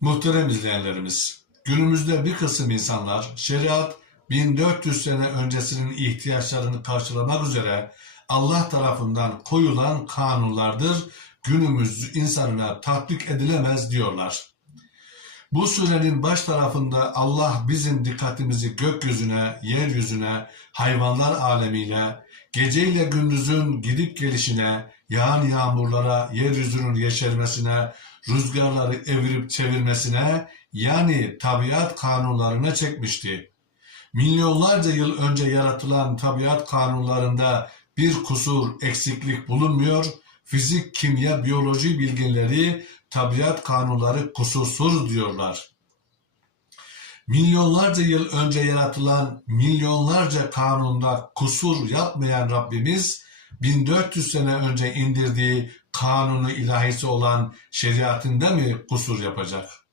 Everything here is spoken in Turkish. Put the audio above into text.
Muhterem izleyenlerimiz, günümüzde bir kısım insanlar şeriat 1400 sene öncesinin ihtiyaçlarını karşılamak üzere Allah tarafından koyulan kanunlardır, günümüz insanına tatbik edilemez diyorlar. Bu surenin baş tarafında Allah bizim dikkatimizi gökyüzüne, yeryüzüne, hayvanlar alemiyle, geceyle gündüzün gidip gelişine, yağan yağmurlara, yeryüzünün yeşermesine, rüzgarları evirip çevirmesine, yani tabiat kanunlarına çekmişti. Milyonlarca yıl önce yaratılan tabiat kanunlarında bir kusur, eksiklik bulunmuyor. Fizik, kimya, biyoloji bilginleri tabiat kanunları kusursuz diyorlar. Milyonlarca yıl önce yaratılan milyonlarca kanunda kusur yapmayan Rabbimiz 1400 sene önce indirdiği kanunu ilahisi olan şeriatında mı kusur yapacak?